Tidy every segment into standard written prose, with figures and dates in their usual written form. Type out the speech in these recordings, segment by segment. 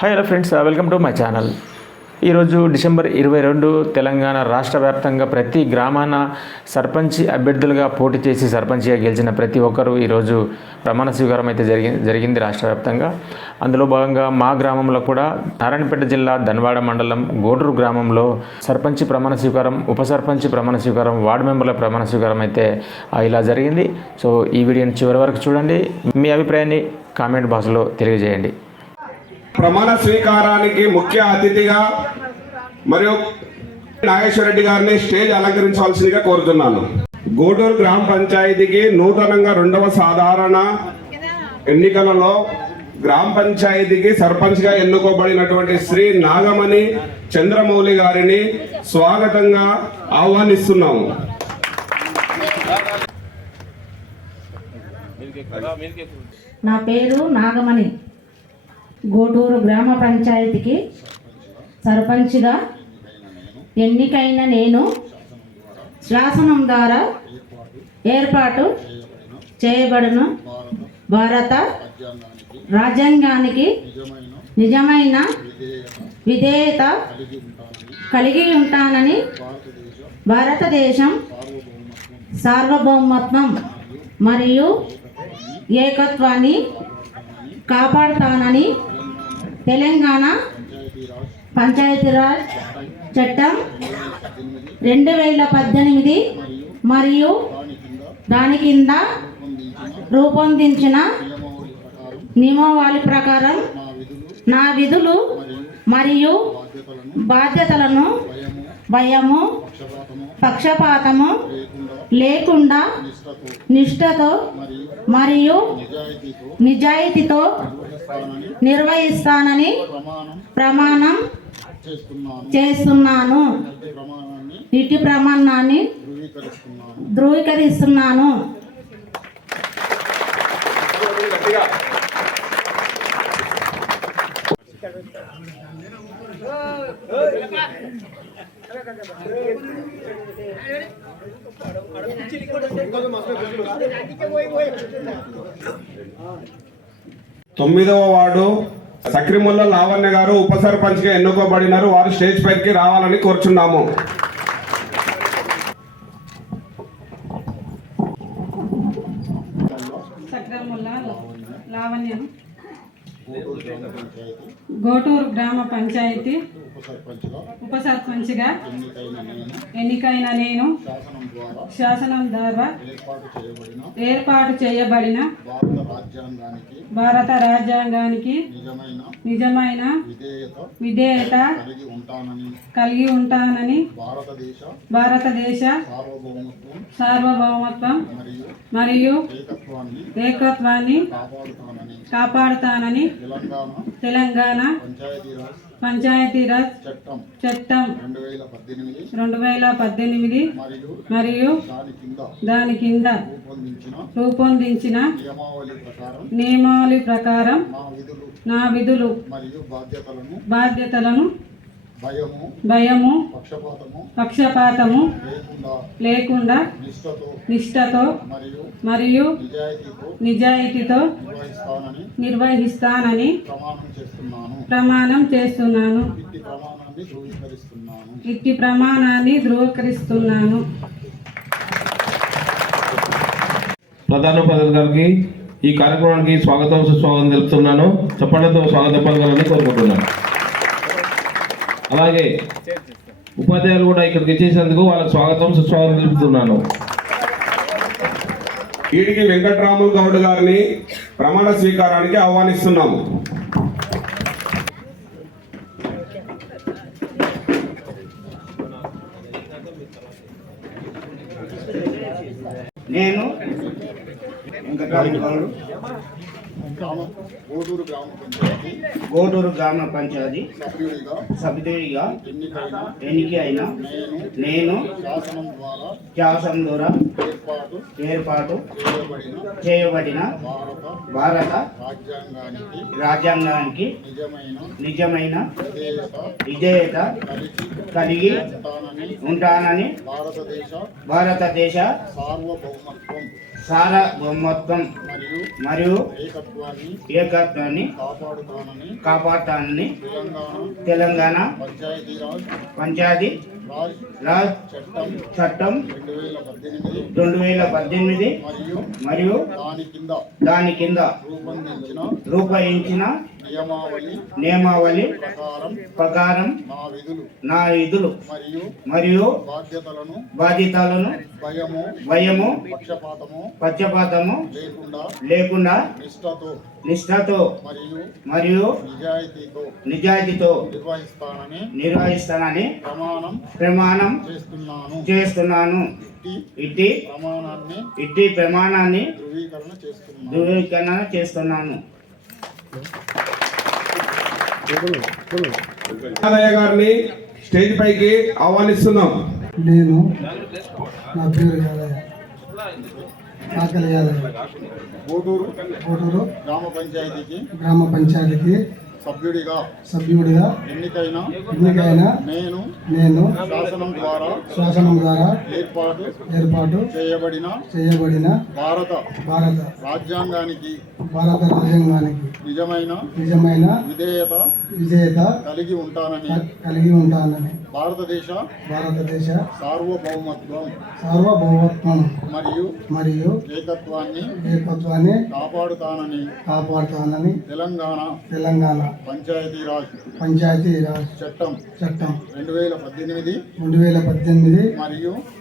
Hi hello friends, welcome to my channel. ఈరోజు December 22 Telangana రాష్ట్ర వ్యాప్తంగా ప్రతి గ్రామాన సర్పంచ్ అభ్యర్థులుగా పోటీ చేసి సర్పంచ్గా గెలిచిన ప్రతి ఒక్కరూ ఈరోజు ప్రమాణ స్వీకారం అయితే జరిగింది రాష్ట్ర వ్యాప్తంగా. అందులో భాగంగా మా గ్రామంలో కూడా నారాయణపేట జిల్లా ధన్వాడ మండలం గోటూరు గ్రామంలో సర్పంచ్ ప్రమాణ స్వీకారం, ఉప సర్పంచ్ ప్రమాణ స్వీకారం, వార్డు మెంబర్ల ప్రమాణ స్వీకారం అయితే ఇలా జరిగింది. సో ఈ వీడియోని చివరి వరకు చూడండి. మీ అభిప్రాయాన్ని కామెంట్ బాక్స్లో తెలియజేయండి. ప్రమాణ స్వీకారానికి ముఖ్య అతిథిగా మరియు నాగేశ్వర రెడ్డి గారిని స్టేజ్ అలంకరించవలసిందిగా కోరుతున్నాను. గోటూరు గ్రామ పంచాయతీకి నూతనంగా 2వ సాధారణ ఎన్నికలలో గ్రామ పంచాయతీకి సర్పంచ్గా ఎన్నుకోబడినటువంటి శ్రీ నాగమణి చంద్రమౌళి గారిని స్వాగతంగా ఆహ్వానిస్తున్నాము. నా పేరు నాగమణి. గోటూరు గ్రామ పంచాయతీకి సర్పంచ్గా ఎన్నికైన నేను శాసనం ద్వారా ఏర్పాటు చేయబడిన భారత రాజ్యాంగానికి నిజమైన విధేయత కలిగి ఉంటానని, భారతదేశం సార్వభౌమత్వం మరియు ఏకత్వాన్ని కాపాడుతానని తెలంగాణ పంచాయతీరాజ్ చట్టం 2018 మరియు దాని కింద రూపొందించిన నియమావళి ప్రకారం నా విధులు మరియు బాధ్యతలను భయము, పక్షపాతము లేకుండా నిష్ఠతో మరియు నిజాయితీతో నిర్వహిస్తానని ప్రమాణం చేస్తున్నాను. ఇటు ప్రమాణాన్ని ధృవీకరిస్తున్నాను. తొమ్మిదవ వార్డు సక్రిముల్ల లావణ్య గారు ఉప సర్పంచ్ గా ఎన్నుకోబడినారు. వారు స్టేజ్ పైకి రావాలని కోరుచున్నాము. సక్రముల్ల లావణ్య గోటూరు గ్రామ పంచాయతీ ఉప సర్పంచ్గా ఎన్నికైన నేను శాసనం ద్వారా ఏర్పాటు చేయబడిన భారత రాజ్యాంగానికి నిజమైన విధేయత కలిగి ఉంటానని, భారతదేశ సార్వభౌమత్వం మరియు ఏకత్వాన్ని కాపాడుతానని తెలంగాణ పంచాయతీరాజ్ చట్టం 2018 మరియు దాని కింద రూపొందించిన నియమావళి ప్రకారం నా విధులు బాధ్యతలను భయము, పక్షపాతము లేకుండా నిష్ఠతో మరియు నిజాయితీతో నిర్వహిస్తానని ప్రమాణం చేస్తున్నాను. ఇట్టి ప్రమాణాన్ని ధృవీకరిస్తున్నాను. ప్రధానోపాధ్యాయులు గారికి ఈ కార్యక్రమానికి స్వాగతం సుస్వాగతం తెలుపుతున్నాను. చప్పట్లతో స్వాగతం పలకాలని కోరుకుంటున్నాను. అలాగే ఉపాధ్యాయులు కూడా ఇక్కడికి వచ్చేసేందుకు వాళ్ళకి స్వాగతం సుస్వాగతం తెలుపుతున్నాను. ఈడికి వెంకట్రాములు గౌడ్ గారిని ప్రమాణ స్వీకారానికి ఆహ్వానిస్తున్నాము. నేను గోటూరు గ్రామ పంచాయతీ సభ్యుడిగా ఎన్నికైన నేను శాసనం ద్వారా ఏర్పాటు చేయబడిన భారత రాజ్యాంగానికి నిజమైన విధేయత కలిగి ఉంటానని, భారతదేశ సార్వభౌమత్వం మరియు ఏకత్వాన్ని కాపాడుతానని తెలంగాణ పంచాయతీ రాజ్ చట్టం 2018 మరియు దాని కింద రూపొందించిన నియమావళి ప్రకారం నా విధులు మరియు బాధ్యతలను భయము పక్షపాతము లేకుండా నిష్ఠతో మరియు నిజాయితీతో నిర్వహిస్తానని ప్రమాణం చేస్తున్నాను. ఇట్టి ప్రమాణాన్ని ధృవీకరణ చేస్తున్నాను. యాదయ్య గారిని స్టేజ్ పైకి ఆహ్వానిస్తున్నాం. నేను నా పేరు యాదయ్య, ఆకలి యాదయ్య, కోటూరు గ్రామ పంచాయతీకి సభ్యుడిగా ఎన్నికైన నేను శాసనం ద్వారా ఏర్పాటు చేయబడిన భారత రాజ్యాంగానికి నిజమైన విధేయత కలిగి ఉంటానని భారతదేశ సార్వభౌమత్వం మరియు ఏకత్వాన్ని కాపాడుతానని తెలంగాణ పంచాయతీరాజ్ చట్టం 2018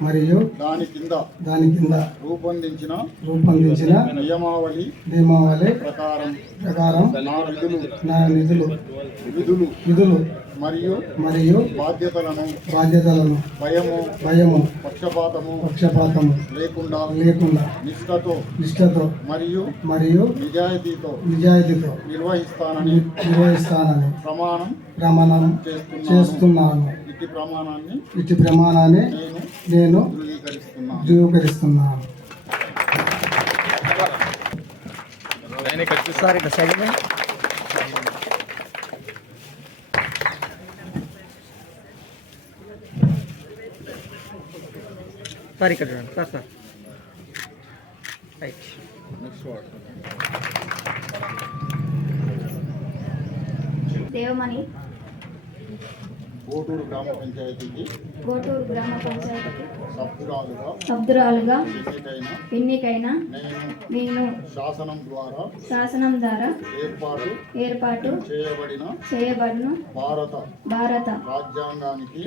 మరియు దాని కింద రూపొందించిన నియమావళి ప్రకారం నా విధులు మరియు బాధ్యతలను భయము పక్షపాతము లేకుండా నిష్ఠతో మరియు నిజాయితీతో నిర్వహిస్తానని ప్రమాణం చేస్తున్నాను. ఇట్టి ప్రమాణాన్ని నేను ధృవీకరిస్తున్నాను. సార్ ఇక్కడ చూడండి సార్ రైట్. దేవమణి కోటూరు గ్రామ పంచాయతీకి సభ్యురాలుగా ఎన్నికైన నేను శాసనం ద్వారా ఏర్పాటు చేయబడిన భారత రాజ్యాంగానికి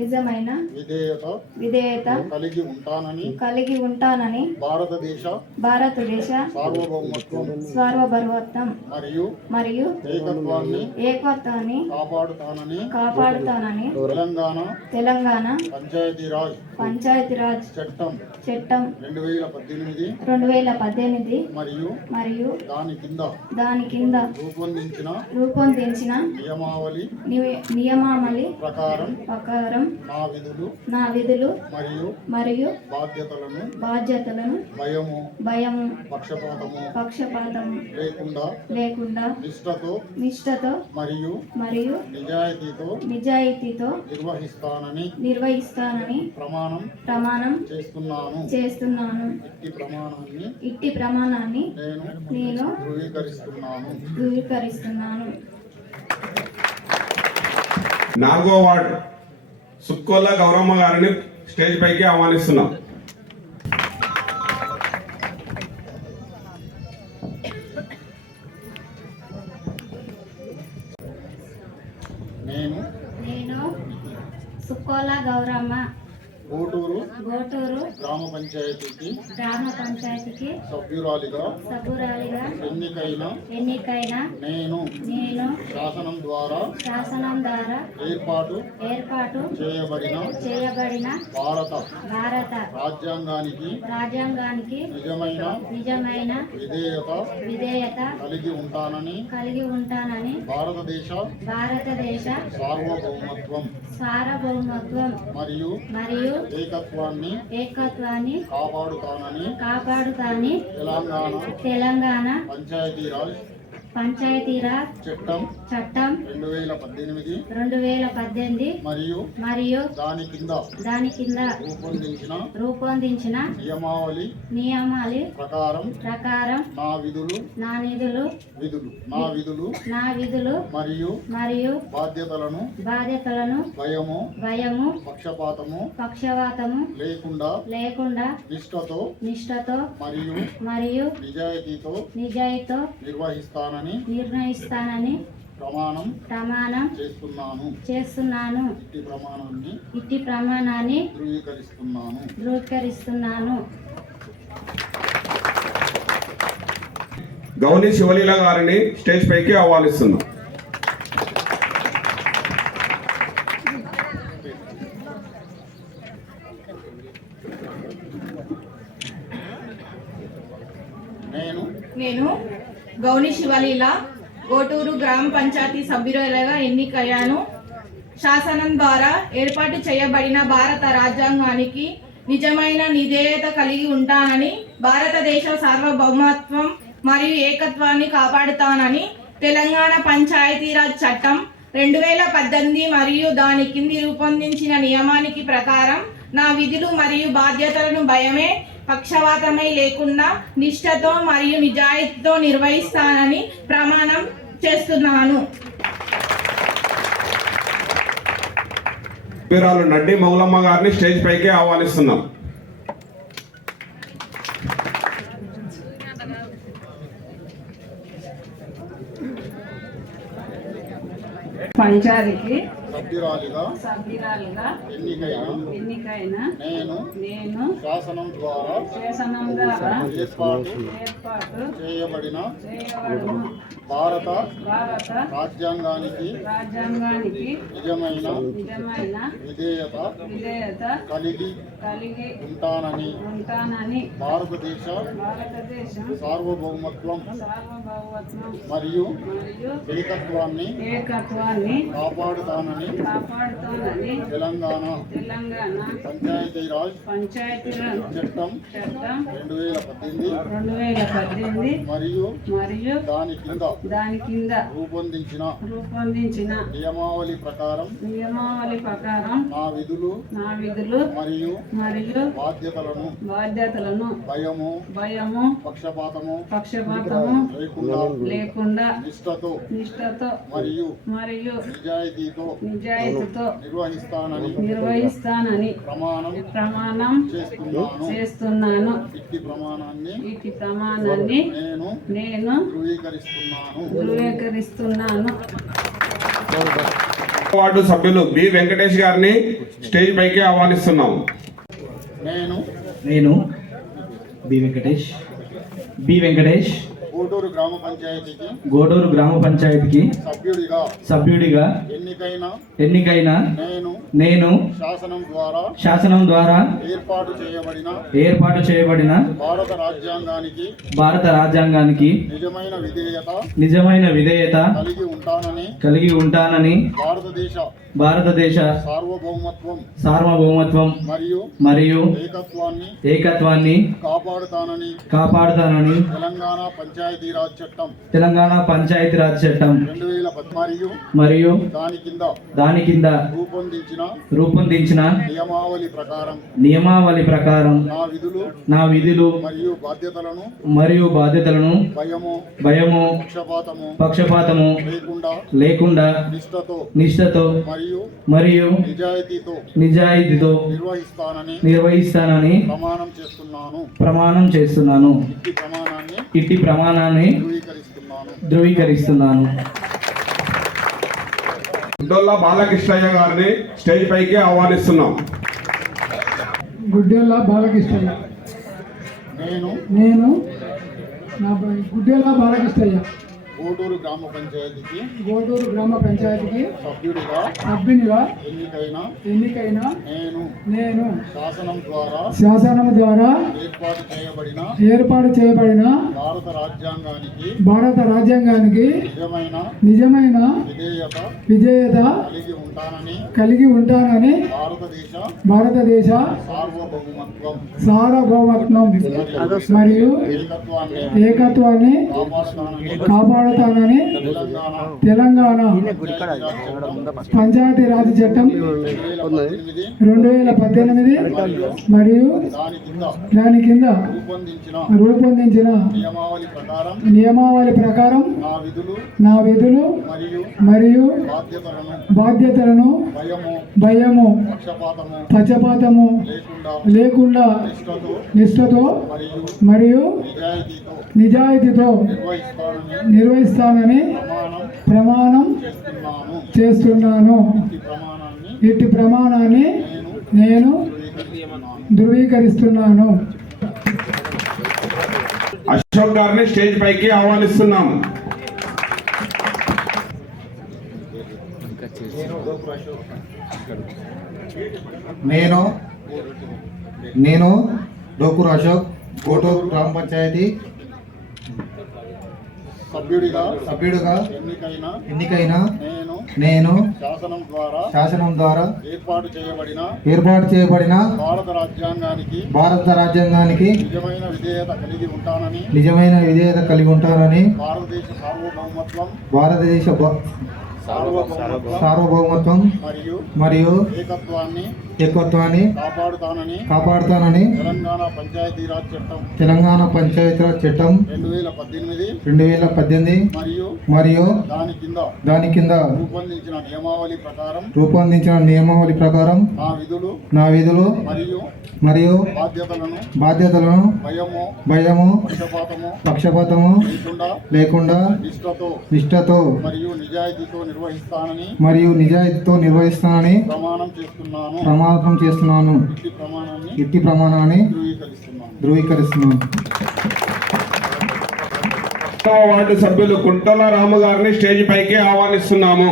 నిజమైన విధేయత కలిగి ఉంటానని భారతదేశ సార్వభౌమత్వం మరియు ఏకత్వాన్ని కాపాడుతానని తెలంగాణ పంచాయతీరాజ్ చట్టం 2018 మరియు దాని కింద రూపొందించిన నియమావళి ప్రకారం నా విధులు మరియు బాధ్యతలను భయము పక్షపాతము లేకుండా నిష్ఠతో మరియు నిజాయితీతో నిర్వహిస్తానని ప్రమాణం చేస్తున్నాను. ఇట్టి ప్రమాణాన్ని నేను ధృవీకరిస్తున్నాను. 4వ వార్డు సుక్కోల గౌరమ్మ గారిని స్టేజ్ పైకి ఆహ్వానిస్తున్నాం. నేను సుక్కోల గౌరమ్మ కోటూరు గ్రామ పంచాయతీకి సభ్యురాలిగా ఎన్నికైన నేను శాసనం ద్వారా ఏర్పాటు చేయబడిన భారత రాజ్యాంగానికి నిజమైన విధేయత కలిగి ఉంటానని భారతదేశ సార్వభౌమత్వం మరియు ఏకత్వాన్ని కాపాడుతానని తెలంగాణ పంచాయతీరాజ్ చట్టం చట్టం 2018 మరియు దాని కింద రూపొందించిన నియమావళి ప్రకారం నా విధులు మరియు బాధ్యతలను భయము పక్షపాతము లేకుండా నిష్ఠతో మరియు నిజాయితీతో నిర్ణయిస్తానని ప్రమాణం చేస్తున్నాను. ఇట్టి ప్రమాణాన్ని ధృవీకరిస్తున్నాను. గౌని శివలీల గారిని స్టేజ్ పైకి ఆహ్వానిస్తున్నాం. నేను గౌని శివలీల గోటూరు గ్రామ పంచాయతీ సభ్యురాలుగా ఎన్నికయ్యాను. శాసనం ద్వారా ఏర్పాటు చేయబడిన భారత రాజ్యాంగానికి నిజమైన విధేయత కలిగి ఉంటానని, భారతదేశ సార్వభౌమత్వం మరియు ఏకత్వాన్ని కాపాడుతానని, తెలంగాణ పంచాయతీరాజ్ చట్టం 2018 మరియు దాని కింది రూపొందించిన నియమానికి ప్రకారం నా విధులు మరియు బాధ్యతలను భయమే పక్షపాతమై లేకుండా నిష్ఠతో మరియు నిజాయితీతో నిర్వహిస్తానని ప్రమాణం చేస్తున్నాను. పేరాలు నడ్డి మౌలమ్మ గారిని స్టేజ్ పైకి ఆహ్వానిస్తున్నాం. పంచాయతీకి సభ్యురాలిగా ఎన్నికైన నేను శాసనం ద్వారా ఏర్పాటు చేయబడిన భారత రాజ్యాంగానికి నిజమైన విధేయత కలిగి ఉంటానని భారతదేశ సార్వభౌమత్వం మరియు ఏకత్వాన్ని కాపాడుతానని తెలంగాణ పంచాయతీరాజ్ చట్టం 2018 మరియు దాని కింద రూపొందించిన నియమావళి ప్రకారం నా విధులు మరియు బాధ్యతలను భయము పక్షపాతము లేకుండా నిష్ఠతో మరియు నిజాయితీతో నిర్వహిస్తానని ప్రమాణం చేస్తున్నాను. ఇట్టి ప్రమాణాన్ని నేను ధృవీకరిస్తున్నాను. వార్డు సభ్యులు బి వెంకటేష్ గారిని స్టేజ్ పైకి ఆహ్వానిస్తున్నాం. నేను బి వెంకటేష్ గోటూరు గ్రామ పంచాయతీకి సభ్యుడిగా ఎన్నికైన నేను శాసనం ద్వారా ఏర్పాటు చేయబడిన భారత రాజ్యాంగానికి నిజమైన విధేయత కలిగి ఉంటానని భారతదేశ సార్వభౌమత్వం మరియు ఏకత్వాన్ని కాపాడుతానని తెలంగాణ పంచాయతీరాజ్ చట్టం 2010 మరియు దాని కింద రూపొందించిన నియమావళి ప్రకారం నా విధులు మరియు బాధ్యతలను భయము పక్షపాతము లేకుండా నిష్ఠతో మరియు నిజాయితీతో నిర్వహిస్తానని ప్రమాణం చేస్తున్నాను. ఇట్టి ప్రమాణాన్ని ధృవీకరిస్తున్నాను. గుడ్డొల్ల బాలకృష్ణయ్య గారిని స్టేజ్ పైకి ఆహ్వానిస్తున్నాం. గుడ్డెల్ల బాలకృష్ణయ్య నేను గుడ్డెల్ల బాలకృష్ణయ్య గోటూరు గ్రామ పంచాయతీకి సభ్యునిగా ఎన్నికైన నేను శాసనం ద్వారా ఏర్పాటు చేయబడిన భారత రాజ్యాంగానికి నిజమైన విధేయత కలిగి ఉంటానని భారతదేశ సార్వభౌమత్వం మరియు ఏకత్వాన్ని కాపాడు కాపాడుతానని తెలంగాణ పంచాయతీరాజ్ చట్టం 2018 మరియు దాని కింద రూపొందించిన నియమావళి ప్రకారం నా విధులు మరియు బాధ్యతలను భయము పక్షపాతము లేకుండా నిష్ఠతో మరియు నిజాయితీతో నిర్వహిస్తానని ప్రమాణం చేస్తున్నాను. ఇట్టి ప్రమాణాన్ని నేను ధృవీకరిస్తున్నాను. అశోక్ గారిని స్టేజ్ పైకి ఆహ్వానిస్తున్నాం. నేను డోకూరు అశోక్ కోటూరు గ్రామ పంచాయతీ సభ్యుడిగా ఎన్నికైన నేను శాసనం ద్వారా ఏర్పాటు చేయబడిన భారత రాజ్యాంగానికి నిజమైన విధేయత కలిగి ఉంటానని భారతదేశ సార్వభౌమత్వం మరియు ఏకత్వాన్ని కాపాడుతానని తెలంగాణ పంచాయతీరాజ్ చట్టం 2018 మరియు దాని కింద రూపొందించిన నియమావళి ప్రకారం నా విధులు మరియు బాధ్యతలను భయము పక్షపాతము లేకుండా నిష్ఠతో మరియు నిజాయితీతో నిర్వహిస్తానని ప్రమాణం చేస్తున్నాను. ఇట్టి ప్రమాణాన్ని ధృవీకరిస్తున్నాను. వార్డు సభ్యులు కుంటల రాము గారిని స్టేజ్ పైకి ఆహ్వానిస్తున్నాము.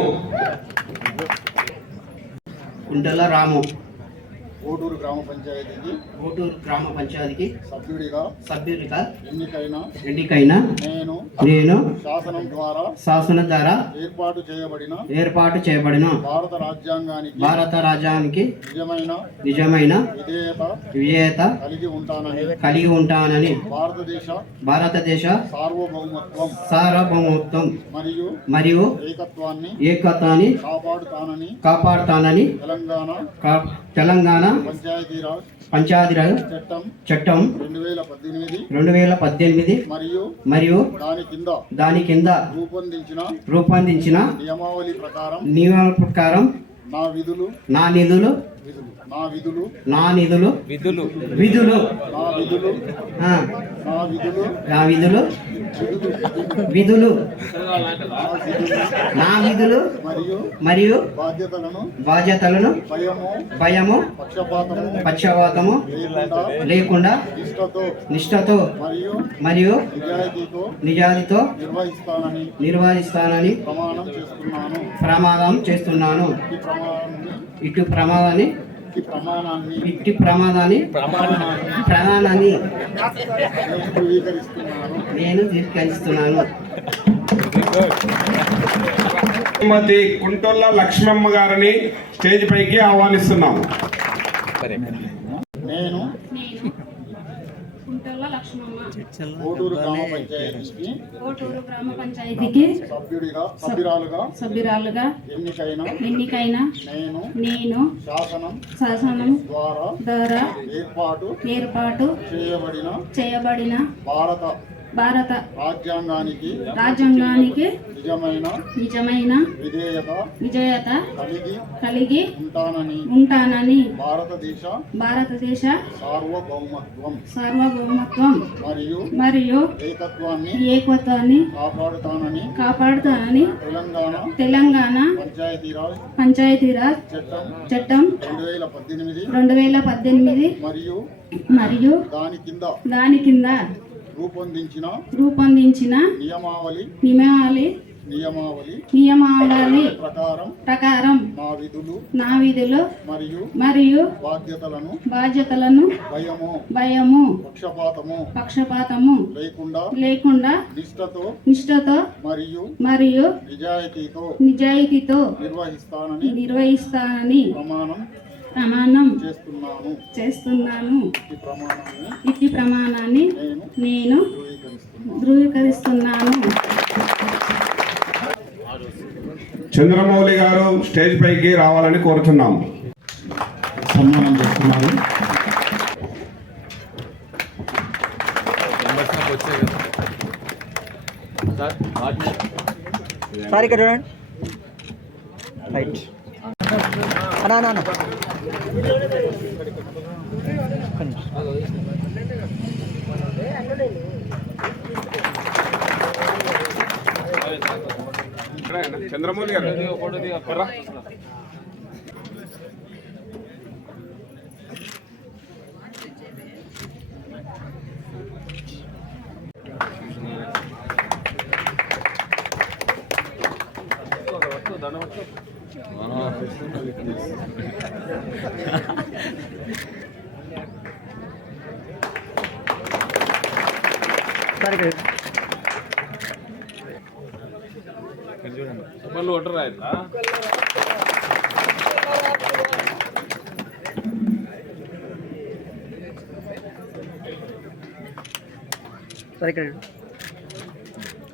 కుంటల రాము కోటూరు గ్రామ పంచాయతీకి సభ్యుడిగా ఎన్నికైన నేను శాసనం ద్వారా ఏర్పాటు చేయబడిన భారత రాజ్యాంగానికి నిజమైన విధేయత కలిగి ఉంటానని భారతదేశ సార్వభౌమత్వం మరియు ఏకత్వాన్ని కాపాడుతానని తెలంగాణ పంచాయతీరాజ్ చట్టం 2018 మరియు దాని కింద రూపొందించిన నియమావళి ప్రకారం నా విధులు మరియు బాధ్యతలను భయము పక్షపాతము లేకుండా నిష్ఠతో మరియు నిజాయితీతో నిర్వహిస్తానని ప్రమాణం చేస్తున్నాను. ఇట్టి ప్రమాణాన్ని నేను ధృవీకరిస్తున్నాను. శ్రీమతి కుంటొల్ల లక్ష్మమ్మ గారిని స్టేజ్ పైకి ఆహ్వానిస్తున్నాము. నేను కుంటొల్ల లక్ష్మమ్మ కోటూరు గ్రామ పంచాయతీకి సభ్యురాలుగా ఎన్నికైన నేను శాసనం ద్వారా ఏర్పాటు చేయబడిన భారత రాజ్యాంగానికి నిజమైన విధేయత కలిగి ఉంటానని భారతదేశ సార్వభౌమత్వం మరియు ఏకత్వాన్ని కాపాడుతానని తెలంగాణ పంచాయతీరాజ్ చట్టం 2018 మరియు దాని కింద రూపొందించిన నియమావళి ప్రకారం నా విధులు మరియు బాధ్యతలను భయము పక్షపాతము లేకుండా నిష్ఠతో మరియు నిజాయితీతో నిర్వహిస్తానని ప్రమాణం చేస్తున్నాను. ఇట్టి ప్రమాణాన్ని నేను ధృవీకరిస్తున్నాను. చంద్రమౌళి గారు స్టేజ్ పైకి రావాలని కోరుతున్నాము. సన్మానం చేస్తున్నాను. సార్ ఇక్కడ చూడండి. రైట్ అన్నా అన్నా అన్నా. చంద్రమౌళి గారు సార్ ఇక్కడ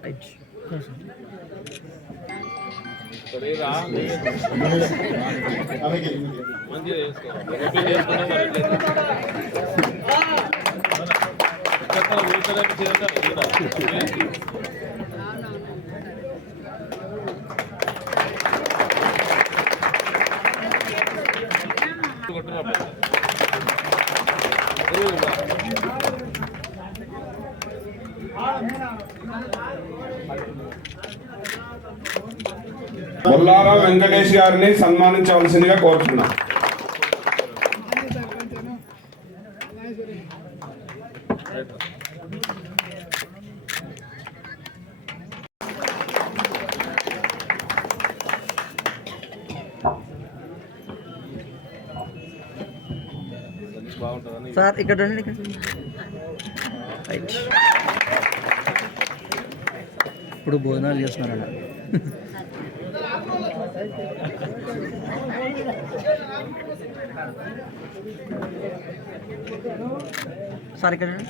రైట్. బొల్లారం వెంకటేష్ గారిని సన్మానించవలసిందిగా కోరుతున్నాం. సార్ ఇక్కడ రండి. రైట్. ఇప్పుడు భోజనాలు చేస్తున్నారన్న. సార్ ఇక్కడ రండి.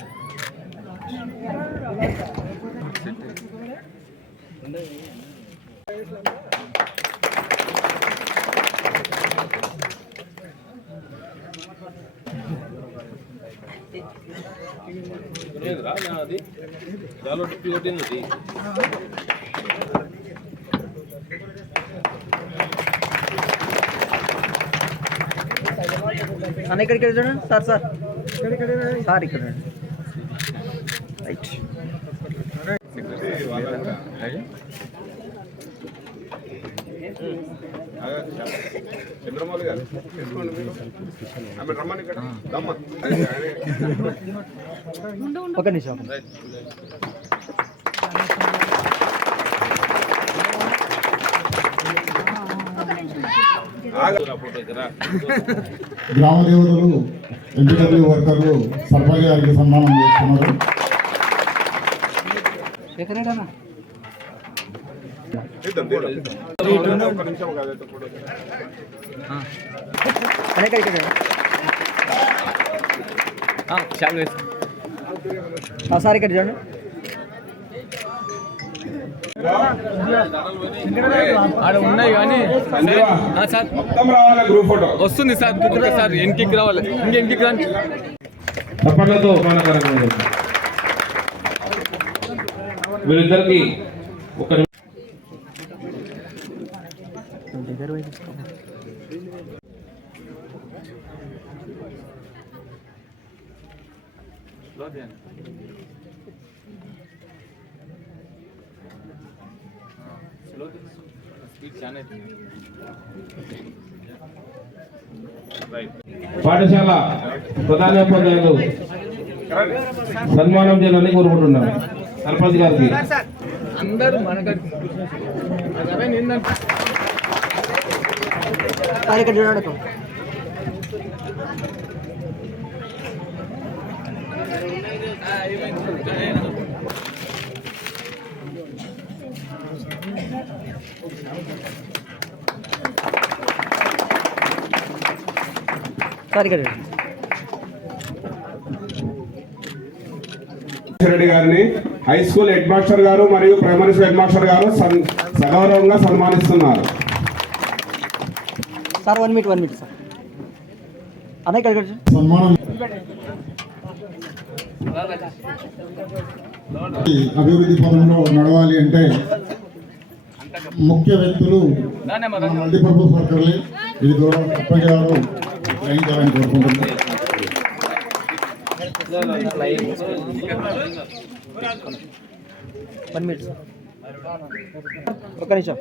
అన్న ఇక్కడికి చూడండి. సార్ సార్ సార్ ఇక్కడ రైట్. చంద్రమౌళి గారు రమ్మని ఇక్కడ ఒక నిమిషం. గ్రామ దేవతలు, ఎన్టీడబ్ల్యూ వర్కర్లు సర్పంచ్ గారికి సన్మానం చేస్తున్నారు. సార్ ఇక్కడ చూడండి. ఉన్నాయి కానీ మొత్తం రావాలి గ్రూప్ ఫోటో వస్తుంది సార్. సార్ ఎన్కి రావాలి, ఇంకెన్కి రాని తప్పట్లతో ఉపమానకరంగా వీరిద్దరికి ఒక పాఠశాల ప్రధానోపాధ్యాయులు సన్మానం చేయాలని కోరుకుంటున్నాను సర్పంచ్ గారికి. అందరూ మనకు ఇక్కడ చూడండి. రెడ్డి గారిని హై స్కూల్ హెడ్ మాస్టర్ గారు మరియు ప్రైమరీ స్కూల్ హెడ్ మాస్టర్ గారు సగౌరవంగా సన్మానిస్తున్నారు. Sir 1 minute sir. అన్న ఇక్కడ సన్మానం ఈ అభివృద్ధి పదంలో నడవాలి అంటే ముఖ్య వ్యక్తులు మల్టీపర్పస్ వర్కర్లే. ఇది గౌరవ సర్పంచ్ గారు గ్రహించాలని కోరుకుంటున్నాను. ఒక్క నిమిషం.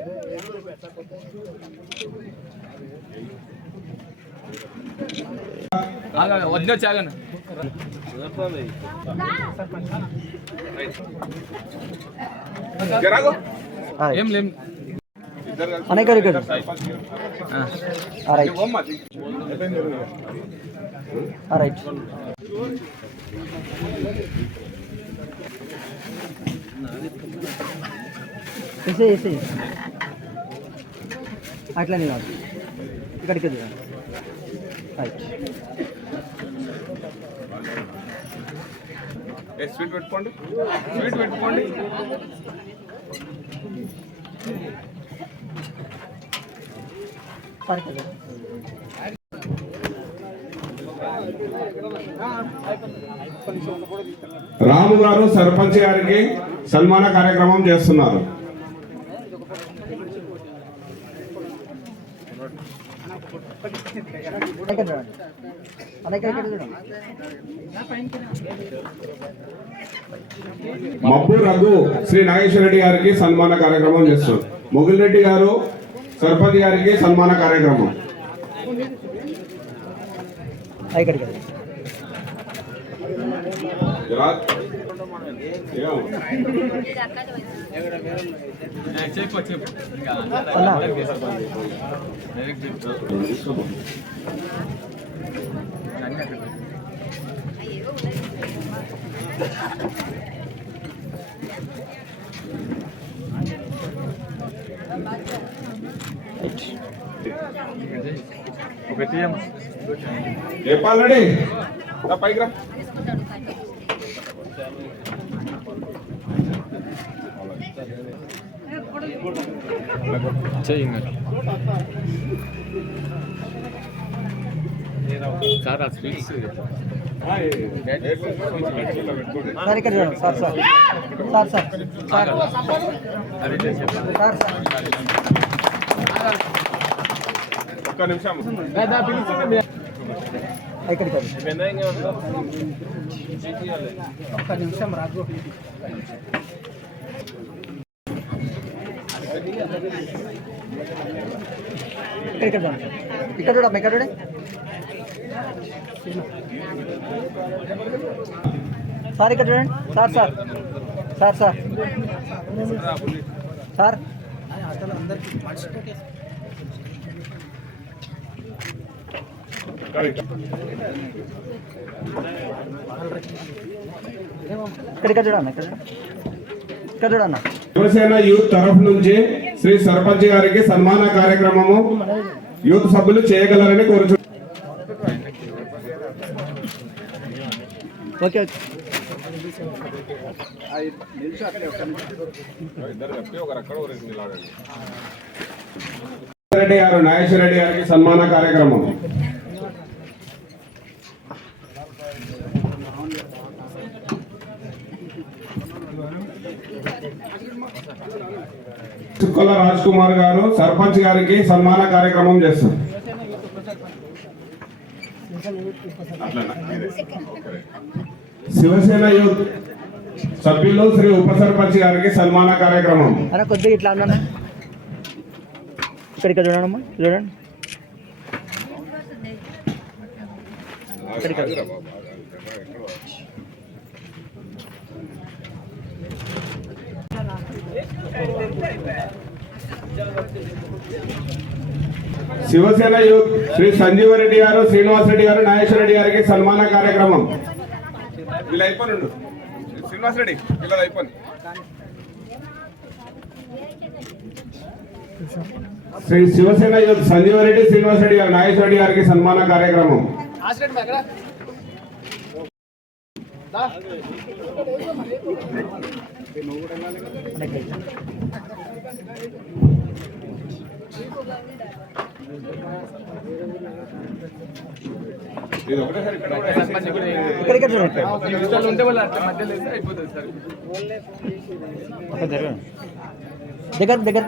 అన్న ఇక్కడ రైట్. వేసే అట్లనే కాదు, ఇక్కడికి రైట్. స్వీట్ పెట్టుకోండి, స్వీట్ పెట్టుకోండి. రాము గారు సర్పంచ్ గారికి సన్మాన కార్యక్రమం చేస్తున్నారు. మబ్బు రఘు శ్రీ నాగేశ్వర రెడ్డి గారికి సన్మాన కార్యక్రమం చేస్తున్నారు. మొగిల్ రెడ్డి గారు సర్పంచ్ గారికి సన్మాన కార్యక్రమం. చెప్పాలండి పైకి రా. సార్ ఇక్కడ చూడండి సార్. ఒక్క నిమిషం. ఒక్క నిమిషం రాజు. ఇక్కడ చూడమ్మా, ఇక్కడ చూడే సార్. ఇక్కడ చూడండి సార్. ఇక్కడ చూడన్న. శివసేన యూత్ తరఫు నుంచి శ్రీ సర్పంచ్ గారికి సన్మాన కార్యక్రమము యూత్ సభ్యులు చేయగలరని కోరుచు. ఓకే. రెడ్డి గారు నాగేశ్వర రెడ్డి గారికి సన్మాన కార్యక్రమం. చుక్కల రాజ్ కుమార్ గారు సర్పంచ్ గారికి సన్మాన కార్యక్రమం చేస్తారు. శివసేన యూత్ సభ్యులు శ్రీ ఉప సర్పంచ్ గారికి సన్మాన కార్యక్రమం. కొద్దిగా ఇట్లా అన్నా. ఇక్కడ చూడండి, చూడండి. శివసేన యూత్ శ్రీ సంజీవ రెడ్డి గారు, శ్రీనివాస్ రెడ్డి గారు, నాగేశ్వర రెడ్డి గారికి సన్మాన కార్యక్రమం. వీళ్ళు అయిపోయిండు. శ్రీనివాస్ రెడ్డి వీళ్ళది అయిపోయింది. శ్రీ శివసేన యూత్ సంజీవ రెడ్డి, శ్రీనివాస్ రెడ్డి గారు, నాగేశ్వర రెడ్డి గారికి సన్మాన కార్యక్రమం. ఇది ఒకటేసారి ఇక్కడ కూడా ఇక్కడ ఇక్కడ చూడండి దగ్గర దగ్గర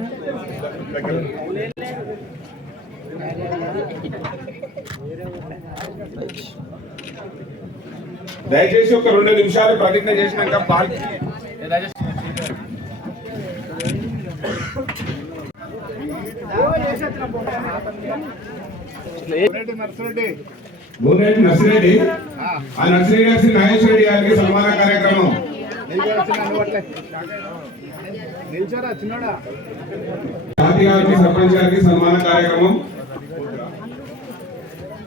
దయచేసి ఒక 2 నిమిషాలు ప్రతిజ్ఞ చేసినాక పాల్ భూనేటి నర్సిరెడ్డి ఆ నర్సిరెడ్డి గారి నాగేశ్వర రెడ్డి గారికి సన్మాన కార్యక్రమం జాతి గారికి సర్పంచ్ గారికి సన్మాన కార్యక్రమం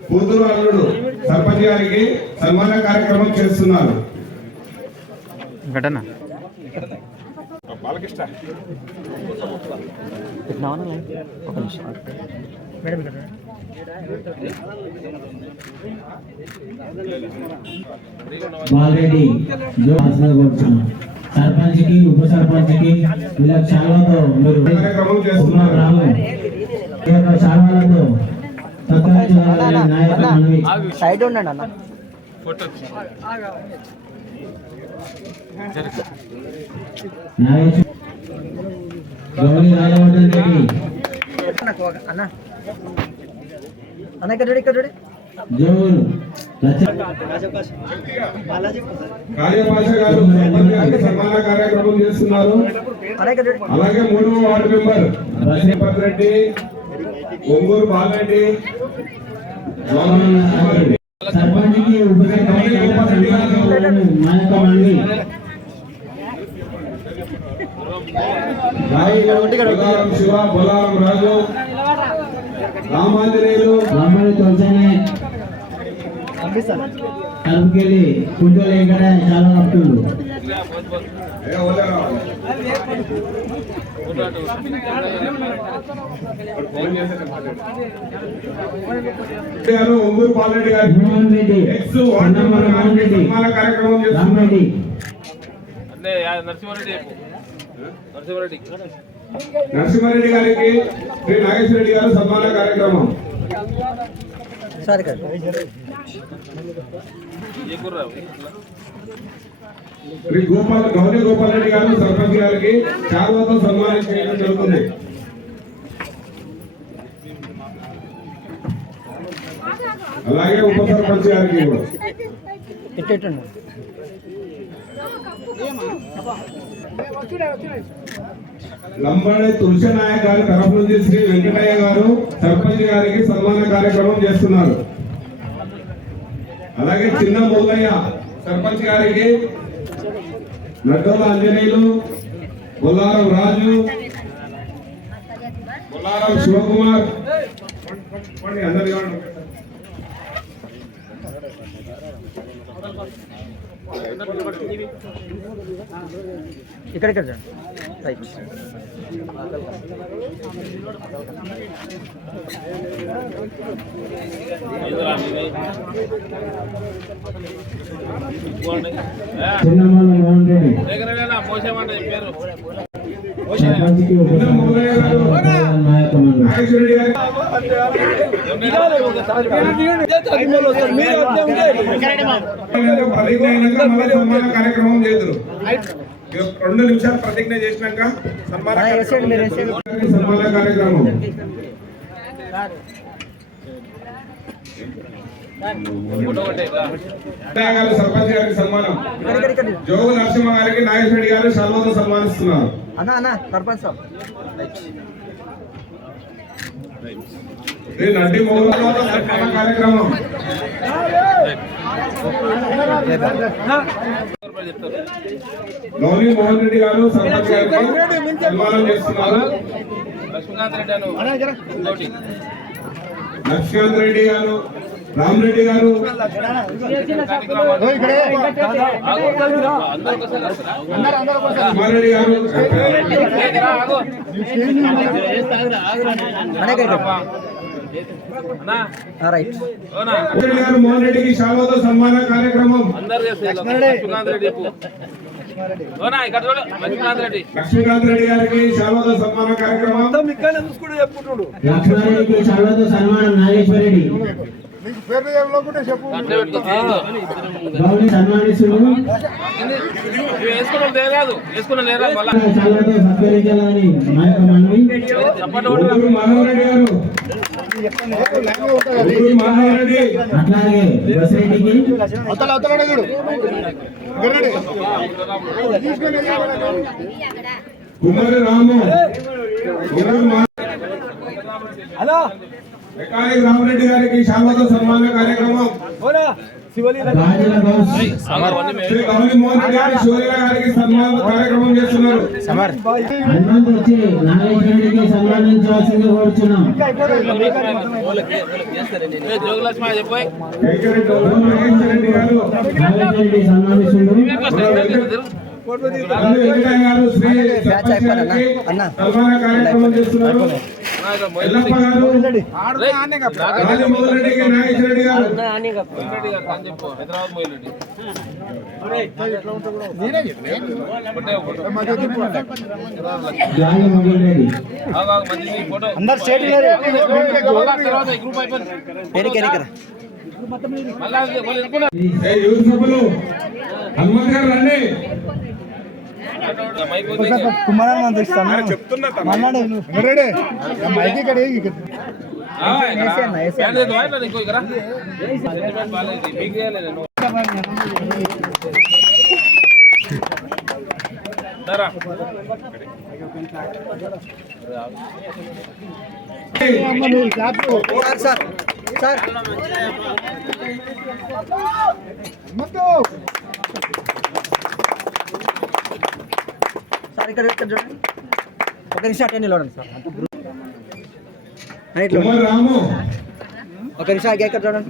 కూతురు అల్లుడు సర్పంచ్ గారికి సన్మాన కార్యక్రమం చేస్తున్నారు. ఘటన బాలకృష్ణ ఒక నిమిషం మేడం ఇక్కడ బాలరెడ్డి సర్పంచ్ కి ఉప సర్పంచ్ కి ఇలా చాలాతో మీరు కార్యక్రమం చేస్తున్నారు. చాలాతో సైడ్ ఉండండి అన్న గౌరీ రాజవర్ధన్ రెడ్డి అన్న అన్న ఇక్కడ ఇక్కడ జోరు కార్యపాష గారు సన్మాన కార్యక్రమం చేస్తున్నారు. అలాగే 3వ వార్డు మెంబర్ శ్రీపత్ రెడ్డి, ఒంగూరు బాలరెడ్డి, సర్పంచ్ కి ఉప బొల్లారం శివ, బొల్లారం రాజు, రామాంజనేయులు, కలుపుకెళ్ళి కుంటూరు ఎక్కడ చాలా వస్తుండు ఒంగూరు బాలరెడ్డి గారు ఎక్స్ వార్డు మెంబర్ గారికి సన్మాన కార్యక్రమం చేస్తున్నారు. నరసింహారెడ్డి గారికి శ్రీ నాగేశ్వర రెడ్డి గారు సన్మాన కార్యక్రమం. సారీ శ్రీ గౌరీ గోపాల్ రెడ్డి గారు సర్పంచ్ గారికి శాలువాతో సన్మానం చేయడం జరుగుతుంది. అలాగే ఉప సర్పంచ్ గారికి కూడా లంబాడి తులసి నాయక్ గారి తరఫు నుంచి శ్రీ వెంకటయ్య గారు సర్పంచ్ గారికి సన్మాన కార్యక్రమం చేస్తున్నారు. అలాగే చిన్న మొల్లయ్య సర్పంచ్ గారికి నడ్డోల ఆంజనేయులు, బొల్లారం రాజు, బొల్లారం శివకుమార్ అందరి ఇక్కడ ఇక్కడ రైట్ చిన్నమాల మోహన్ రెడ్డి సర్పంచ్కి ఉప నాగేశ్వరరెడ్డి గారు ప్రతిజ్ఞ అయినాక మళ్ళీ సన్మాన కార్యక్రమం చేద్దరు. 2 నిమిషాలు ప్రతిజ్ఞ చేసినాక సన్మాన కార్యక్రమం. సర్పంచ్ గారికి సన్మానం. జోగు నరసింహ గారికి నాగేశ్వరరెడ్డి గారు శాలువాతో సన్మానిస్తున్నారు. అన్న అన్న సర్పంచ్ సాబ్ శ్రీ నడ్డి మోహన్ సన్మాన కార్యక్రమం. గౌరీ మోహన్ రెడ్డి గారు సర్పంచ్ గారికి సన్మానం చేస్తున్నారు. లక్ష్మీకాంత్ రెడ్డి గారు, రామరెడ్డి గారు, కుమారెడ్డి గారు, రైట్ గారు మోహన్ రెడ్డికి శాలువాతో సన్మాన కార్యక్రమం. లక్ష్మీకాంత్ రెడ్డి గారికి శాల్వాతో సన్మాన కార్యక్రమం. లక్ష్మారెడ్డికి శాల్వాతో సన్మానం నాగేశ్వరరెడ్డి గౌరవ సన్మానిస్తుడు శాల్వాతో సత్కరించాలని మా యొక్క మనవి. ఊరూరు మాధవరెడ్డి గారు, ఊరూరు మాధవరెడ్డి, అట్లాగే బసిరెడ్డికి కుమారి రాము, ఊరూరు మెకానిక్ రామరెడ్డి గారికి శాల్వాతో సన్మాన కార్యక్రమం. రాజుల గౌస్ శ్రీ గౌరీ మోహన్ రెడ్డి గారి శివలీల గారికి సన్మాన కార్యక్రమం చేస్తున్నారు. హనుమంత్ వచ్చి నాగేశ్వరరెడ్డికి సన్మానించవలసింది కోరుచున్నాం. వెంకరెడ్డి నాగేశ్వరరెడ్డి గారు, నాగేశ్వరరెడ్డి సన్మానిస్తుడు వెంకయ్య గారు శ్రీ సర్పంచ్ గారికి సన్మాన కార్యక్రమం చేస్తున్నారు. ఎల్లప్ప గారు, రాజమోహన్ రెడ్డికి నాగేశ్వరరెడ్డి గారు, జాలి మొగిల్ రెడ్డి యూత్ సభ్యులు హనుమంత్ గారు రండి. చెప్తున్నా సార్ సార్ సార్ ఇక్కడ చూడండి, ఒక నిమిషం అటెండ్ నిలవడండి సార్. కుమార్ రాము, ఒక నిమిషం ఆగి ఇక్కడ చూడండి.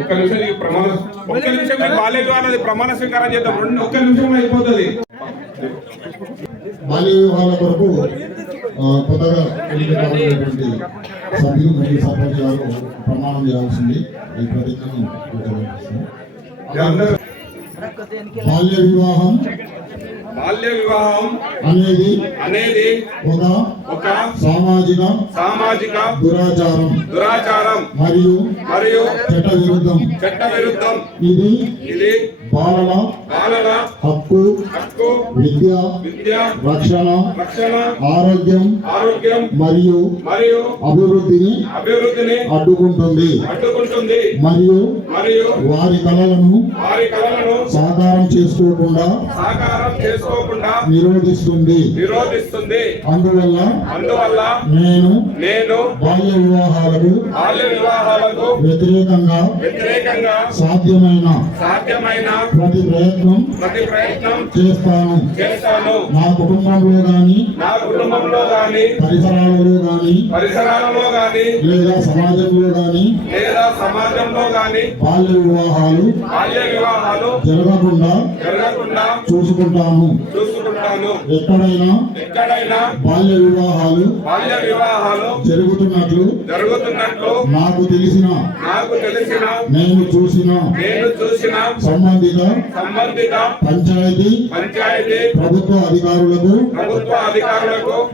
ఒక్క నిమిషం ఈ ప్రమాణ, ఒక్క నిమిషం మీ బాల్య వివాహాలది ప్రమాణ స్వీకారం చేద్దాం. ఒక్క నిమిషంలో అయిపోతుంది. బాల్య వివాహాల కొరకు కొత్తగా ఎన్నిక కాబడినటువంటి సభ్యులు మరియు సర్పంచ్ గారు ప్రమాణం చేయాల్సింది ఈ ప్రతిజ్ఞను అందరూ బాల్య వివాహం బాల్య వివాహం అనేది ఒక సామాజిక దురాచారం మరియు చట్ట విరుద్ధం. ఇది బాలల హక్కు, విద్య, రక్షణ, ఆరోగ్యం మరియు అభివృద్ధిని అడ్డుకుంటుంది మరియు వారి కళలను సాకారం చేసుకోకుండా నిరోధిస్తుంది. అందువల్ల నేను బాల్య వివాహాలకు వ్యతిరేకంగా సాధ్యమైన ప్రతి ప్రయత్నం చేస్తాను. నా కుటుంబంలో గాని పరిసరాలలో గాని లేదా సమాజంలో గాని బాల్య వివాహాలు జరగకుండా చూసుకుంటాను. ఎక్కడైనా బాల్య వివాహాలు జరుగుతున్నట్లు నాకు తెలిసిన నేను చూసిన సంబంధిత పంచాయతీ ప్రభుత్వ అధికారులకు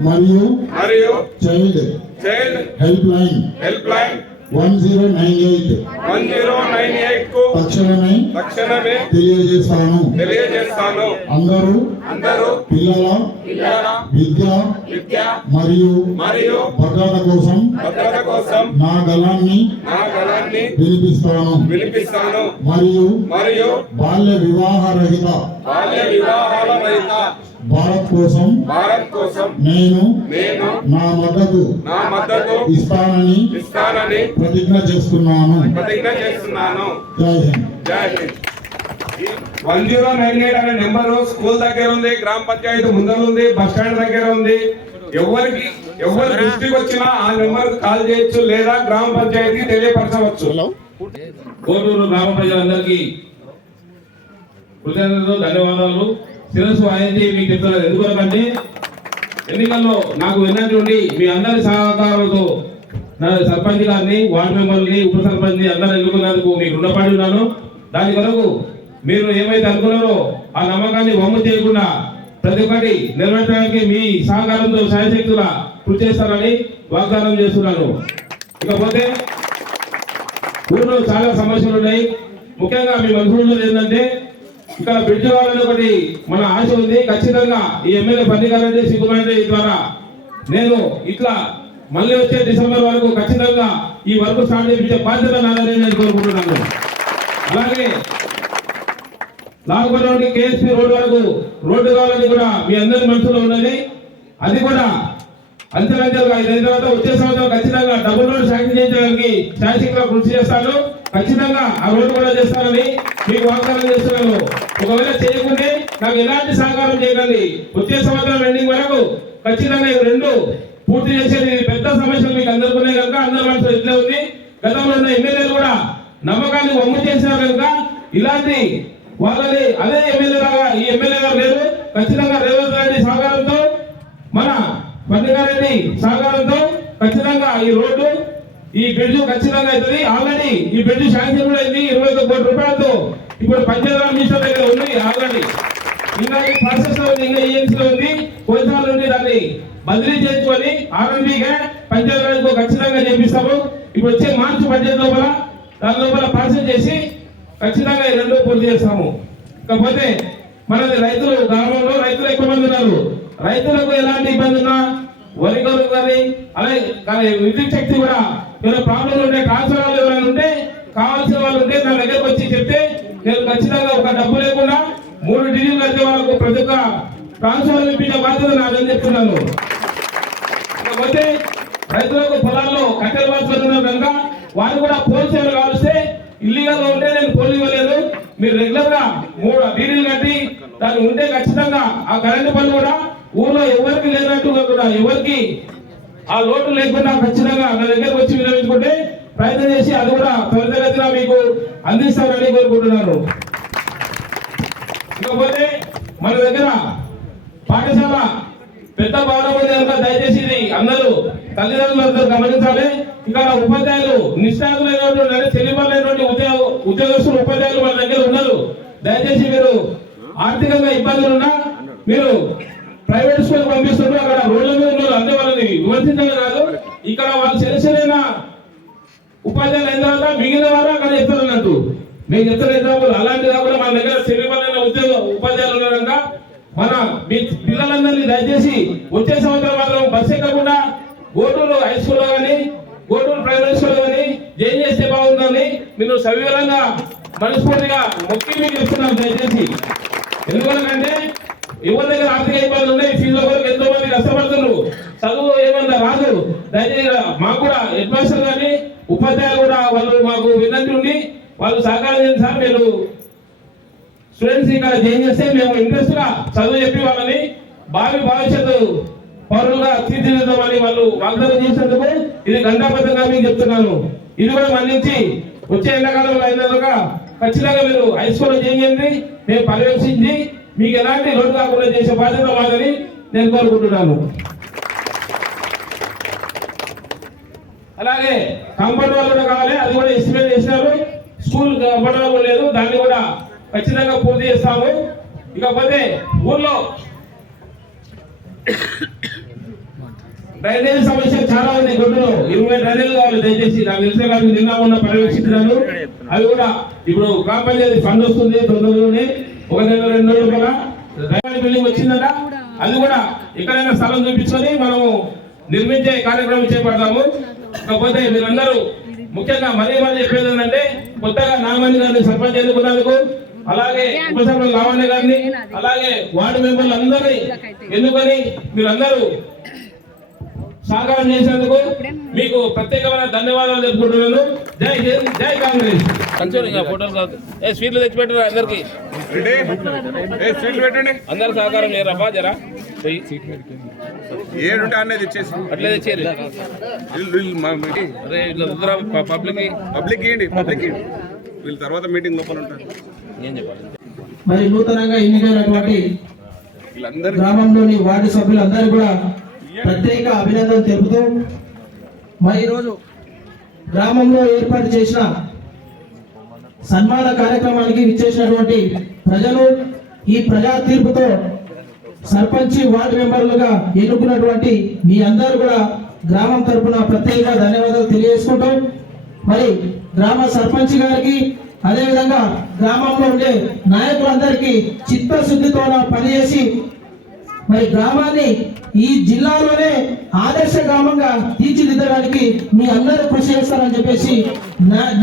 మరియు చైల్డ్ హెల్ప్ లైన్ 1098 తక్షణమే తెలియజేస్తాను. అందరూ పిల్లల విద్య మరియు భద్రత కోసం నా గళాన్ని వినిపిస్తాను మరియు బాల్య వివాహ రహిత భారత్ కోసం నేను నా మద్దతు ఇస్తానని ప్రతిజ్ఞ చేస్తున్నాను. జై హింద్. 1098 అనే నెంబరు స్కూల్ దగ్గర ఉంది, గ్రామ పంచాయతీ ముందర ఉంది, బస్ స్టాండ్ దగ్గర ఉంది. ఎవరి దృష్టికి వచ్చినా ఆ నెంబర్ కాల్ చేయొచ్చు లేదా గ్రామ పంచాయతీ తెలియపరచవచ్చు. కోటూరు గ్రామ ప్రజలందరికీ కృతజ్ఞతలు, ధన్యవాదాలు. శిరస్సు అనేది మీకు చెప్తున్నారు. ఎందుకంటే ఎన్నికల్లో నాకు విన్నటువంటి మీ అందరి సహకారాలతో నా సర్పంచ్ గారిని, వార్డు మెంబర్ని, ఉప సర్పంచ్ని అందరూ ఎన్నుకున్నందుకు మీకు రుణపడి ఉన్నాను. దాని కొరకు మీరు ఏమైతే అనుకున్నారో ఆ నమ్మకాన్ని వమ్ము చేయకుండా ప్రతి ఒక్కటి నెరవేర్చడానికి మీ సహకారంతో శాయశక్తుల కృషి చేస్తారని వాగ్దానం చేస్తున్నాను. ఇకపోతే ఊళ్ళో చాలా సమస్యలు ఉన్నాయి. ముఖ్యంగా మీ మనసులో ఏంటంటే ఇక్కడ బ్రిడ్జ్ కావాలని ఒకటి మన ఆశ ఉంది. ఖచ్చితంగా ఈ ఎమ్మెల్యే పన్నికారెడ్డి సిగ్గుమారెడ్డి ద్వారా నేను ఇట్లా మళ్ళీ వచ్చే డిసెంబర్ వరకు ఖచ్చితంగా ఈ వర్క్ స్టార్ట్ చేయించే బాధ్యత నాదని నేను కోరుకుంటున్నాను. అలాగే లాగుపల్లి కేఎస్పీ రోడ్డు వరకు రోడ్డు కావాలని కూడా మీ అందరి మనసులో ఉన్నది. అది కూడా అంచెలంచెలుగా అయిన తర్వాత వచ్చే సంవత్సరం ఖచ్చితంగా డబుల్ రోడ్ శాంక్షన్ చేయించడానికి శాశ్వతంగా కృషి చేస్తాను. ఖచ్చితంగా ఆ రోడ్డు కూడా చేస్తానని మీకు వాగ్దానం చేస్తున్నాను. ఒకవేళ చేయకుంటే నాకు ఎలాంటి సహకారం చేయకండి. వచ్చే సంవత్సరం ఎండింగ్ వరకు ఖచ్చితంగా ఈ రెండు పూర్తి చేసేది పెద్ద సమస్యలు మీకు అందరికీ ఉన్నాయి కనుక అందరి మనసులో ఇట్లే ఉంది. గతంలో ఉన్న ఎమ్మెల్యేలు కూడా నమ్మకాన్ని వమ్ము చేసినారు కనుక ఇలాంటి వాళ్ళని అదే ఎమ్మెల్యే లాగా ఈ ఎమ్మెల్యే గారు లేరు. ఖచ్చితంగా రేవంత్ రెడ్డి సహకారంతో మన పన్నికారెడ్డి సహకారంతో ఖచ్చితంగా ఈ రోడ్డు ఈ బ్రిడ్జ్ ఖచ్చితంగా అవుతుంది. ఆల్రెడీ ఈ బ్రిడ్జ్ శాంక్షన్ కూడా అయింది 21 కోట్ల రూపాయలతో. ఇప్పుడు పంచాయతీరాజ్ మినిస్టర్ దగ్గర ఉంది ఆల్రెడీ. ఇంకా ఈ ప్రాసెస్ లో ఉంది, ఇంకా ఏజెన్సీలో ఉంది. కోయితాల నుండి దాన్ని బదిలీ చేసుకొని ఆర్ఎంపీగా పంచాయతీరాజ్ ఖచ్చితంగా చేపిస్తాము. ఇప్పుడు వచ్చే మార్చి బడ్జెట్ లోపల దాని లోపల ప్రాసెస్ చేసి ఖచ్చితంగా ఈ రెండు పూర్తి చేస్తాము. కాకపోతే మనది రైతులు గ్రామంలో రైతులు ఎక్కువ మంది ఉన్నారు. రైతులకు ఎలాంటి ఇబ్బంది ఉన్నా వరి కొరకు కానీ విద్యుత్ శక్తి కూడా ఏమైనా ప్రాబ్లం ఉంటే ట్రాన్స్ఫార్మర్లు ఎవరైనా ఉంటే కావాల్సిన వాళ్ళు ఉంటే నా దగ్గరకు వచ్చి చెప్తే నేను ఖచ్చితంగా ఒక డబ్బు లేకుండా 3 డీజీలు కడితే వాళ్ళకు ప్రతి ఒక్క ట్రాన్స్ఫార్మర్ ఇప్పించే బాధ్యత నాదని చెప్తున్నాను. కాకపోతే రైతులకు పొలాల్లో కట్టెల బాధ్యత ఉన్నారు కనుక వారు కూడా పోల్ సేవలు కావలిస్తే ఇల్లీగల్ గా ఉంటే నేను పోల్ ఇవ్వలేదు. మీరు రెగ్యులర్ గా 3 డీడీలు కట్టి దాన్ని ఉంటే ఖచ్చితంగా ఆ కరెంటు పనులు కూడా ఊర్లో ఎవరికి లేనట్టుగా కూడా ఎవరికి ఆ లోటు లేకుండా ఖచ్చితంగా నా దగ్గరకు వచ్చి వినియోగించుకుంటే ప్రయత్నం చేసి అది కూడా త్వరితగతిన మీకు అందిస్తారని కోరుకుంటున్నాను. ఇకపోతే మన దగ్గర పాఠశాల పెద్ద భవనం ఉంది కనుక దయచేసి ఇది అందరూ తల్లిదండ్రులు అందరూ గమనించాలి. ఇక్కడ ఉపాధ్యాయులు నిష్ణాతులైనటువంటి తెలియబడినటువంటి ఉద్యోగస్తులు ఉపాధ్యాయులు మన దగ్గర ఉన్నారు. దయచేసి మీరు ఆర్థికంగా ఇబ్బందులు ఉన్నా మీరు ప్రైవేట్ స్కూల్ పంపిస్తున్నారు. అక్కడ రోడ్ల మీద ఉన్నారు అంతే, వాళ్ళని విమర్శించడం కాదు. ఇక్కడ వాళ్ళు సెలెక్షన్ ఉపాధ్యాయులు అయిన తర్వాత మిగిలిన వారు అక్కడ చెప్తారు అన్నట్టు మీకు చెప్తారు ఎగ్జాంపుల్. అలాంటి కాకుండా మన దగ్గర తెలియబడిన ఉపాధ్యాయులు ఉన్నారు కనుక మన మీ పిల్లలందరినీ దయచేసి వచ్చే సంవత్సరం మాత్రం బస్ ఎక్కకుండా గోటూరు హై స్కూల్లో కానీ గోటూరు ప్రైమరీ స్కూల్ కానీ జాయిన్ చేస్తే బాగుందని మీరు సవివరంగా మనస్ఫూర్తిగా మొక్కి మీకు చెప్తున్నాను దయచేసి. ఎందుకంటే ఎవరి దగ్గర ఆర్థిక ఇబ్బందులు ఉన్నాయి, ఫీజుల కొరకు ఎంతో మంది కష్టపడుతున్నారు, చదువు ఏమన్నా రాదు. దయచేసి మాకు కూడా హెడ్ మాస్టర్ కానీ ఉపాధ్యాయులు కూడా వాళ్ళు మాకు వినంతి ఉండి వాళ్ళు సహకారం చేయండి సార్. మీరు స్టూడెంట్స్ ఇక్కడ జాయిన్ చేస్తే మేము ఇంట్రెస్ట్ గా చదువు చెప్పి వాళ్ళని భవిష్యత్తు పౌరులుగా తీర్చిదిద్దామని వాళ్ళు వాగ్దానం చేసేందుకు ఇది గంటాబద్ధంగా మీకు చెప్తున్నాను. ఇది కూడా మన్నించి వచ్చే ఎండాకాలంలో అయినందుక ఖచ్చితంగా మీరు హై స్కూల్లో జాయిన్ చేయండి. మేము పర్యవేక్షించి మీకు ఎలాంటి లోటు కాకుండా చేసే బాధ్యత మాదని నేను కోరుకుంటున్నాను. అలాగే కాంపౌండ్ వాళ్ళు కూడా కావాలి, అది కూడా ఎస్టిమేట్ చేసినారు. స్కూల్ కాంపౌండ్ వాళ్ళు లేదు, దాన్ని కూడా ఖచ్చితంగా పూర్తి చేస్తాము. ఇకపోతే ఊర్లో డ్రైనేజ్ సమస్య చాలా ఉంది. గొడ్డులో 20 డ్రైనేజ్ కావాలి. దయచేసి నాకు తెలిసే కాదు, నిన్న ఉన్న పర్యవేక్షించాను. అవి కూడా ఇప్పుడు గ్రామ పంచాయతీ ఫండ్ వస్తుంది తొందరలోనే 1-2 నెలల డ్రైనేజ్ బిల్డింగ్ వచ్చిందట. అది కూడా ఎక్కడైనా స్థలం చూపించుకొని మనము నిర్మించే కార్యక్రమం చేపడతాము. కాకపోతే మీరందరూ ముఖ్యంగా మరీ చెప్పేది ఏంటంటే కొత్తగా నాగమణి గారిని సర్పంచ్ ఎన్నుకున్నందుకు, అలాగే ఉప సర్పంచ్ లావణ్య గారిని, అలాగే వార్డు మెంబర్లు అందరినీ ఎన్నుకొని మీరందరూ సహకారం చేసేందుకు మీకు ప్రత్యేకమైన ధన్యవాదాలు తెలుపుకుంటున్నాను. జై హింద్, జై కాంగ్రెస్. ఫోటోలు కాదు, స్వీట్లు తెచ్చిపెట్టారు అందరికి, అందరు సహకారం చేయరా జరా ఏడుంటే అనేది ఇచ్చేసి అట్లే తెచ్చేది పబ్లిక్ వీళ్ళ తర్వాత మీటింగ్ లోపల ఉంటారు. ఏం చెప్పాలి? మరి నూతనంగా ఎన్నికైనటువంటి గ్రామంలోని వార్డు సభ్యులందరూ కూడా ప్రత్యేక అభినందనలు తెలుపుతూ మరి ఈరోజు గ్రామంలో ఏర్పాటు చేసిన సన్మాన కార్యక్రమానికి విచ్చేసినటువంటి ప్రజలు, ఈ ప్రజా తీర్పుతో సర్పంచి వార్డు మెంబర్లుగా ఎన్నుకున్నటువంటి మీ అందరూ కూడా గ్రామం తరపున ప్రత్యేక ధన్యవాదాలు తెలియజేసుకుంటాం. మరి గ్రామ సర్పంచ్ గారికి, అదేవిధంగా గ్రామంలో ఉండే నాయకులందరికీ చిత్తశుద్ధితో పనిచేసి మరి గ్రామాన్ని ఈ జిల్లాలోనే ఆదర్శ గ్రామంగా తీర్చిదిద్దడానికి మీ అందరూ కృషి చేస్తారని చెప్పేసి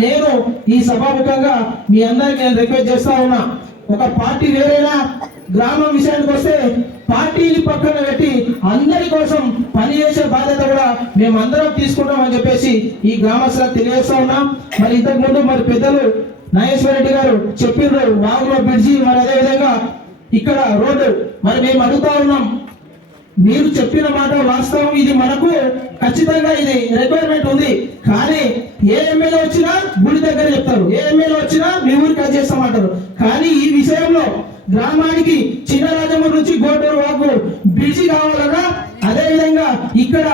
నేను ఈ సభాముఖంగా మీ అందరికి నేను రిక్వెస్ట్ చేస్తా ఉన్నా. ఒక పార్టీ వేరేనా, గ్రామం విషయానికి వస్తే పార్టీని పక్కన పెట్టి అందరి కోసం పనిచేసే బాధ్యత కూడా మేమందరం తీసుకుంటాం అని చెప్పేసి ఈ గ్రామస్తులకు తెలియజేస్తా ఉన్నాం. మరి ఇంతకు ముందు మరి పెద్దలు నాగేశ్వర రెడ్డి గారు చెప్పిండ్రు వాగులో బ్రిడ్జి, మరి అదేవిధంగా ఇక్కడ రోడ్డు. మరి మేము అడుగుతా ఉన్నాం, మీరు చెప్పిన మాట వాస్తవం, ఇది మనకు ఖచ్చితంగా ఇది రిక్వైర్మెంట్ ఉంది. కానీ ఏ ఎమ్మెల్యే వచ్చినా గుడి దగ్గర చెప్తారు, ఏ ఎమ్మెల్యే వచ్చినా మీ ఊరికి అది చేస్తామంటారు. కానీ ఈ విషయంలో గ్రామానికి చిన్న రాజమ్మ నుంచి గోటూరు వాకు బ్రిడ్జి కావాలన్నా, అదేవిధంగా ఇక్కడ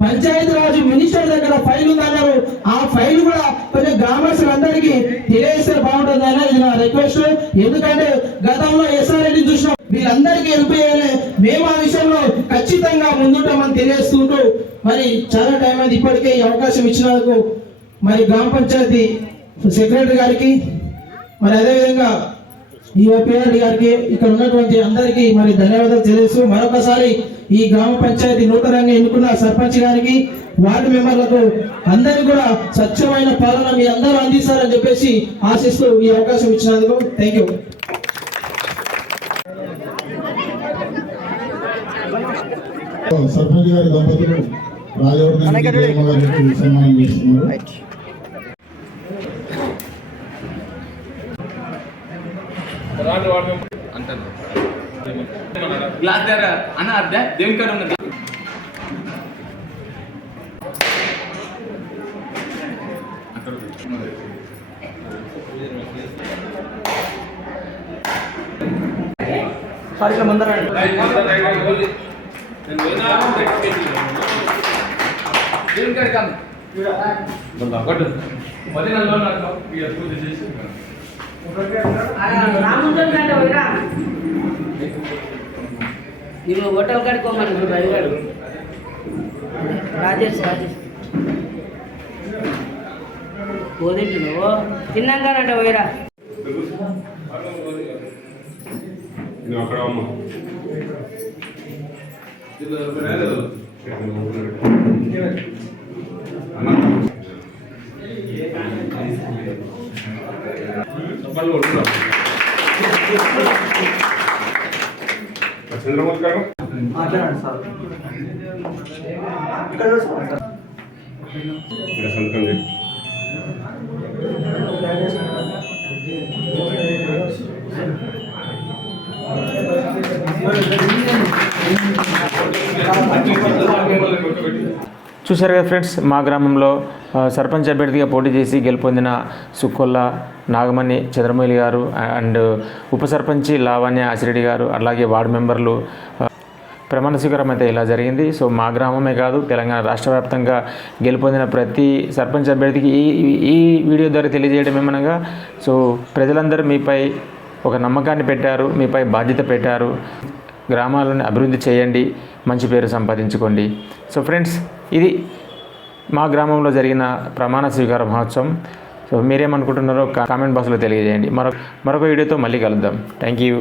పంచాయతీ రాజు మినిస్టర్ దగ్గర ఫైల్ ఉందన్నారు. ఆ ఫైల్ కూడా కొంచెం గ్రామస్తులందరికీ తెలియజేస్తే బాగుంటుందని ఇది నా రిక్వెస్ట్. ఎందుకంటే గతంలో ఎస్ఆర్ రెడ్డి చూసిన వీళ్ళందరికీ వెళ్ళిపోయాలి, మేము ఆ విషయంలో ఖచ్చితంగా ముందుంటామని తెలియజేస్తుంటూ మరి చాలా టైం అయింది. ఇప్పటికే ఈ అవకాశం ఇచ్చినందుకు మరి గ్రామ పంచాయతీ సెక్రటరీ గారికి, మరి అదేవిధంగా ఈ ఓపీఆర్డి గారికి, ఇక్కడ ఉన్నటువంటి అందరికీ మరి ధన్యవాదాలు తెలియజేస్తూ మరొకసారి ఈ గ్రామ పంచాయతీ నూతనంగా ఎన్నుకున్న సర్పంచ్ గారికి, వార్డు మెంబర్లకు అందరికీ కూడా స్వచ్ఛమైన పాలన మీ అందరూ అందిస్తారని చెప్పేసి ఆశిస్తూ ఈ అవకాశం ఇచ్చినందుకు థ్యాంక్ యూ. సర్పంచ్ గారి దంపతులు రాజవర్ధన్ గారికి సన్మానం చేస్తున్నారు. గ్లాస్ దగ్గర అన్న అర్థం దేవుని కాడ ఉన్నది. ముందర దేవుని కాడ కాదు ఇవి హోటల్ కడుకోమని బయలుగాడు రాజేష్ పోదింటు నువ్వు తిన్నాకనంట పోయిరా. చంద్రబాబు గారు మాట్లాడండి సార్. ఇక్కడ సంతకం చేయండి. చూశారు కదా ఫ్రెండ్స్, మా గ్రామంలో సర్పంచ్ అభ్యర్థిగా పోటీ చేసి గెలుపొందిన సుక్కొల్ల నాగమణి చంద్రమౌళి గారు అండ్ ఉప సర్పంచి లావణ్య ఆసిరెడ్డి గారు, అలాగే వార్డు మెంబర్లు ప్రమాణ స్వీకారం అయితే ఇలా జరిగింది. సో మా గ్రామమే కాదు, తెలంగాణ రాష్ట్ర వ్యాప్తంగా గెలుపొందిన ప్రతి సర్పంచ్ అభ్యర్థికి ఈ వీడియో ద్వారా తెలియజేయడం ఏమనగా, సో ప్రజలందరూ మీపై ఒక నమ్మకాన్ని పెట్టారు, మీపై బాధ్యత పెట్టారు. గ్రామాలను అభివృద్ధి చేయండి, మంచి పేరు సంపాదించుకోండి. సో ఫ్రెండ్స్, ఇది మా గ్రామంలో జరిగిన ప్రమాణ స్వీకార మహోత్సవం. సో మీరేమనుకుంటున్నారో కామెంట్ బాక్స్లో తెలియజేయండి. మరొక వీడియోతో మళ్ళీ కలుద్దాం. Thank you.